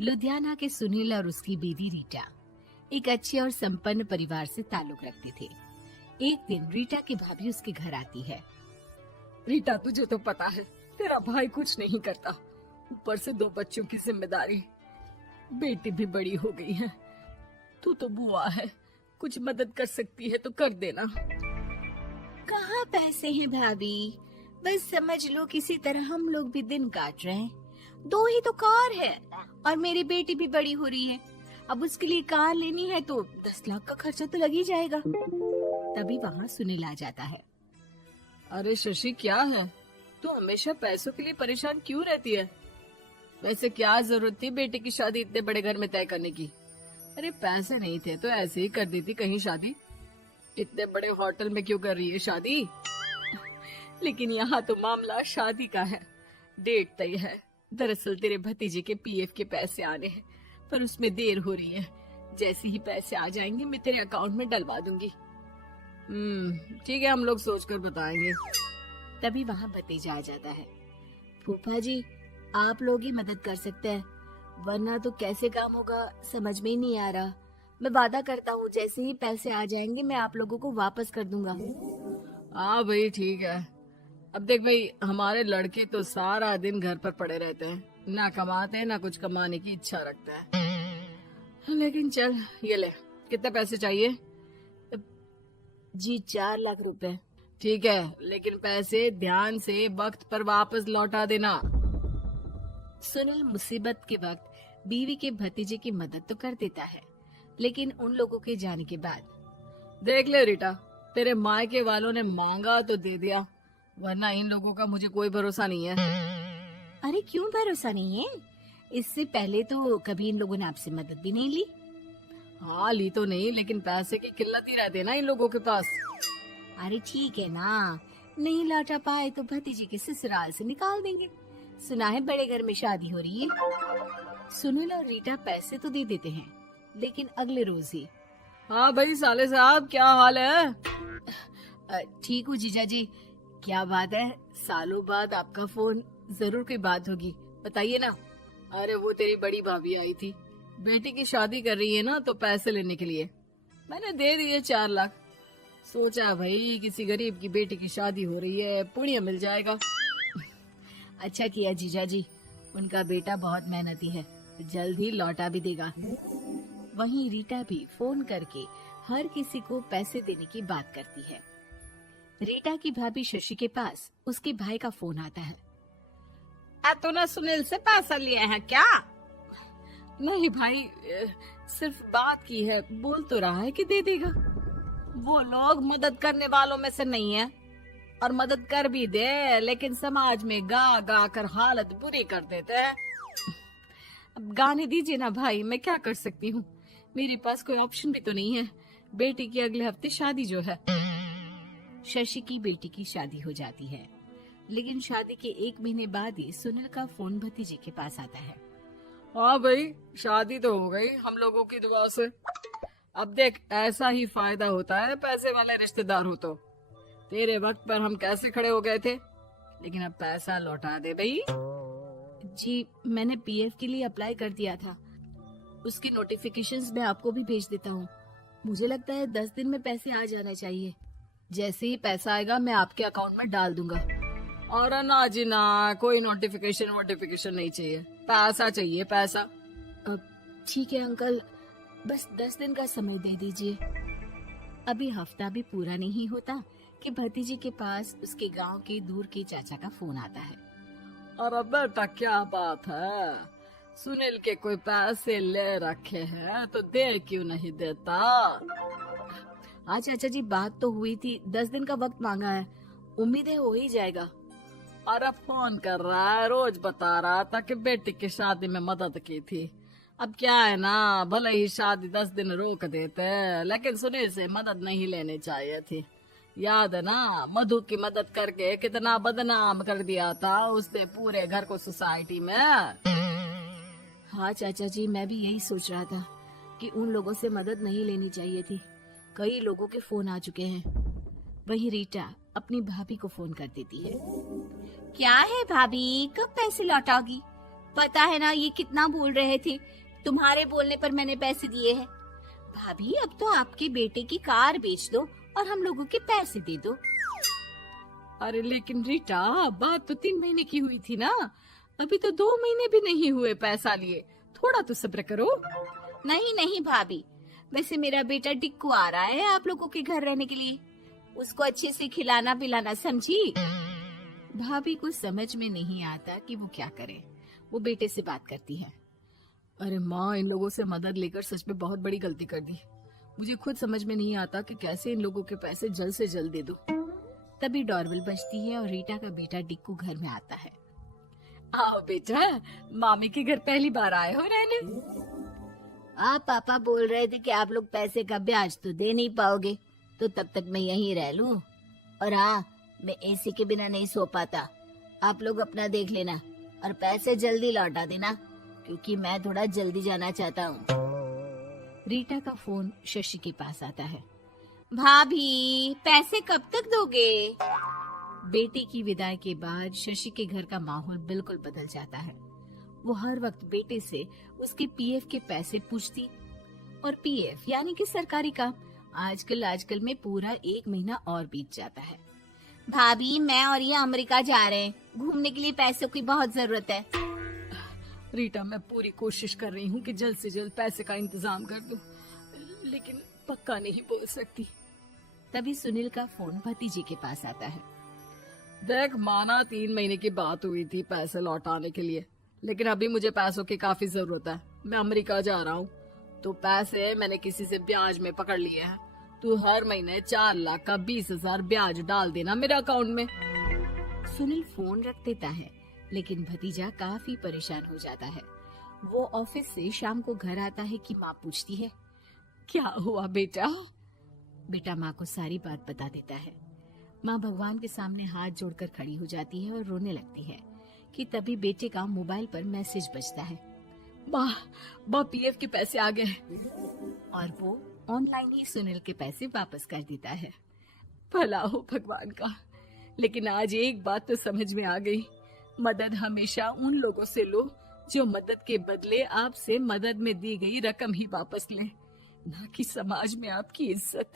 लुधियाना के सुनील और उसकी बीवी रीटा एक अच्छे और संपन्न परिवार से ताल्लुक रखते थे। एक दिन रीटा की भाभी उसके घर आती है। रीटा, तुझे तो पता है तेरा भाई कुछ नहीं करता, ऊपर से 2 बच्चों की जिम्मेदारी, बेटी भी बड़ी हो गई है। तू तो बुआ है, कुछ मदद कर सकती है तो कर देना। कहाँ पैसे हैं भाभी, बस समझ लो किसी तरह हम लोग भी दिन काट रहे हैं। 2 ही तो कार है और मेरी बेटी भी बड़ी हो रही है। अब उसके लिए कार लेनी है तो 10 लाख का खर्चा तो लग ही जाएगा। तभी वहाँ सुनील आ जाता है। अरे शशि, क्या है, तू हमेशा पैसों के लिए परेशान क्यों रहती है? वैसे क्या जरूरत थी बेटी की शादी इतने बड़े घर में तय करने की? अरे पैसे नहीं थे तो ऐसे ही कर देती कहीं शादी। इतने बड़े होटल में क्यों कर रही है शादी? लेकिन यहाँ तो मामला शादी का है, डेट तय है। दरअसल तेरे भतीजे के पीएफ के पैसे आने हैं, पर उसमें देर हो रही है। जैसे ही पैसे आ जाएंगे मैं तेरे अकाउंट में डलवा दूंगी। ठीक है, हम लोग सोचकर बताएंगे। तभी वहाँ भतीजा आ जाता है। फूफा जी, आप लोग ही मदद कर सकते हैं, वरना तो कैसे काम होगा समझ में ही नहीं आ रहा। मैं वादा करता हूँ जैसे ही पैसे आ जाएंगे मैं आप लोगों को वापस कर दूंगा। हाँ भाई, ठीक है। अब देख भाई, हमारे लड़के तो सारा दिन घर पर पड़े रहते हैं, ना कमाते हैं ना कुछ कमाने की इच्छा रखते हैं। लेकिन चल, ये ले, कितने पैसे चाहिए? जी 4 लाख रुपए। ठीक है, लेकिन पैसे ध्यान से वक्त पर वापस लौटा देना। सुनील मुसीबत के वक्त बीवी के भतीजे की मदद तो कर देता है, लेकिन उन लोगों के जाने के बाद देख ले रीटा, तेरे मायके वालों ने मांगा तो दे दिया, वरना इन लोगों का मुझे कोई भरोसा नहीं है। अरे क्यों भरोसा नहीं है? इससे पहले तो कभी इन लोगों ने आपसे मदद भी नहीं ली। हाँ, ली तो नहीं, लेकिन पैसे की किल्लत ही रहती है ना इन लोगों के पास। अरे ठीक है ना, नहीं लौटा पाए तो भतीजे के ससुराल से निकाल देंगे। सुना है बड़े घर में शादी हो रही है। सुनील और रीटा पैसे तो दे देते हैं, लेकिन अगले रोज ही। हाँ भाई साले साहब, क्या हाल है? ठीक हूँ जीजा जी। क्या बात है, सालों बाद आपका फोन, जरूर कोई बात होगी, बताइए ना। अरे वो तेरी बड़ी भाभी आई थी, बेटी की शादी कर रही है ना, तो पैसे लेने के लिए मैंने दे दिए 4 लाख। सोचा भाई किसी गरीब की बेटी की शादी हो रही है, पुण्य मिल जाएगा। अच्छा किया जीजा जी, उनका बेटा बहुत मेहनती है, जल्द ही लौटा भी देगा। वहीं रीटा भी फोन करके हर किसी को पैसे देने की बात करती है। रीटा की भाभी शशि के पास उसके भाई का फोन आता है। तूने सुनील से पैसा लिया है क्या? नहीं भाई, सिर्फ बात की है, बोल तो रहा है कि दे देगा। वो लोग मदद करने वालों में से नहीं है, और मदद कर भी दे लेकिन समाज में गा गा कर हालत बुरी कर देते हैं। अब गाने दीजिए ना भाई, मैं क्या कर सकती हूँ, मेरे पास कोई ऑप्शन भी तो नहीं है। बेटी की अगले हफ्ते शादी जो है। शशि की बेटी की शादी हो जाती है, लेकिन शादी के 1 महीने बाद ही सुनील का फोन भतीजे के पास आता है। हाँ भाई, शादी तो हो गई हम लोगों की दुआ से। अब देख, ऐसा ही फायदा होता है पैसे वाले रिश्तेदार हो तो। तेरे वक्त पर हम कैसे खड़े हो गए थे, लेकिन अब पैसा लौटा दे भाई। जी, मैंने पीएफ के लिए अप्लाई कर दिया था, उसकी नोटिफिकेशंस मैं आपको भी भेज देता हूँ। मुझे लगता है 10 दिन में पैसे आ जाना चाहिए। जैसे ही पैसा आएगा मैं आपके अकाउंट में डाल दूंगा। और ना जी ना, कोई नोटिफिकेशन नहीं चाहिए, पैसा चाहिए, पैसा। ठीक है अंकल, बस 10 दिन का समय दे दीजिए। अभी हफ्ता भी पूरा नहीं होता कि भतीजे के पास उसके गांव के दूर के चाचा का फोन आता है। अरे बेटा, क्या बात है, सुनील के कोई पैसे ले रखे हैं तो दे क्यों नहीं देता? हाँ चाचा जी, बात तो हुई थी, 10 दिन का वक्त मांगा है, उम्मीद है हो ही जाएगा। अरे फोन कर रहा है, रोज बता रहा था कि बेटी की शादी में मदद की थी। अब क्या है ना, भले ही शादी 10 दिन रोक देते, लेकिन सुनील से मदद नहीं लेनी चाहिए थी। याद है ना, मधु की मदद करके कितना बदनाम कर दिया था उसने पूरे घर को सोसाइटी में। हाँ चाचा जी, मैं भी यही सोच रहा था कि उन लोगों से मदद नहीं लेनी चाहिए थी। कई लोगों के फोन आ चुके हैं। वहीं रीटा अपनी भाभी को फोन कर देती है। क्या है भाभी, कब पैसे लौटाओगी? पता है ना ये कितना बोल रहे थे, तुम्हारे बोलने पर मैंने पैसे दिए हैं। भाभी अब तो आपके बेटे की कार बेच दो और हम लोगों के पैसे दे दो। अरे लेकिन रीटा, बात तो 3 महीने की हुई थी ना, अभी तो 2 महीने भी नहीं हुए पैसा लिए, थोड़ा तो सब्र करो। नहीं नहीं भाभी, वैसे मेरा बेटा टिक्कू आ रहा है आप लोगों के घर रहने के लिए, उसको अच्छे से खिलाना पिलाना, समझी। भाभी को समझ में नहीं आता कि वो क्या करे। वो बेटे से बात करती है। अरे माँ, इन लोगों से मदद लेकर सच में बहुत बड़ी गलती कर दी। मुझे खुद समझ में नहीं आता कि कैसे इन लोगों के पैसे जल्द से जल्द दे दूं। तभी डोरबेल बजती है और रीटा का बेटा टिक्कू घर में आता है। आओ बेटा, मामी के घर पहली बार आए हो रहने। आप पापा बोल रहे थे कि आप लोग पैसे का ब्याज तो दे नहीं पाओगे, तो तब तक मैं यहीं रह लूं। और हाँ, मैं एसी के बिना नहीं सो पाता। आप लोग अपना देख लेना और पैसे जल्दी लौटा देना, क्योंकि मैं थोड़ा जल्दी जाना चाहता हूँ। रीटा का फोन शशि के पास आता है। भाभी, पैसे कब तक दोगे? बेटी की विदाई के बाद शशि के घर का माहौल बिल्कुल बदल जाता है। वो हर वक्त बेटे से उसके पीएफ के पैसे पूछती, और पीएफ यानी कि सरकारी काम। आजकल में पूरा 1 महीना और बीत जाता है। भाभी, मैं और ये अमेरिका जा रहे हैं, घूमने के लिए पैसों की बहुत जरूरत है। रीटा, मैं पूरी कोशिश कर रही हूँ कि जल्द से जल्द पैसे का इंतजाम कर दूं, लेकिन पक्का नहीं बोल सकती। तभी सुनील का फोन भतीजे के पास आता है। देख माना 3 महीने की बात हुई थी पैसे लौटाने के लिए, लेकिन अभी मुझे पैसों की काफी जरूरत है। मैं अमेरिका जा रहा हूँ, तो पैसे मैंने किसी से ब्याज में पकड़ लिए हैं। तू हर महीने 4 लाख का 20,000 ब्याज डाल देना मेरे अकाउंट में। सुनील फोन रख देता है, लेकिन भतीजा काफी परेशान हो जाता है। वो ऑफिस से शाम को घर आता है कि माँ पूछती है, क्या हुआ बेटा? बेटा माँ को सारी बात बता देता है। माँ भगवान के सामने हाथ जोड़कर खड़ी हो जाती है और रोने लगती है कि तभी बेटे का मोबाइल पर मैसेज बजता है। माँ, पीएफ के पैसे आ गए। और वो ऑनलाइन ही सुनील के पैसे वापस कर देता है। भला हो भगवान का। लेकिन आज एक बात तो समझ में आ गई, मदद हमेशा उन लोगों से लो जो मदद के बदले आपसे मदद में दी गई रकम ही वापस लें, ना कि समाज में आपकी इज्जत।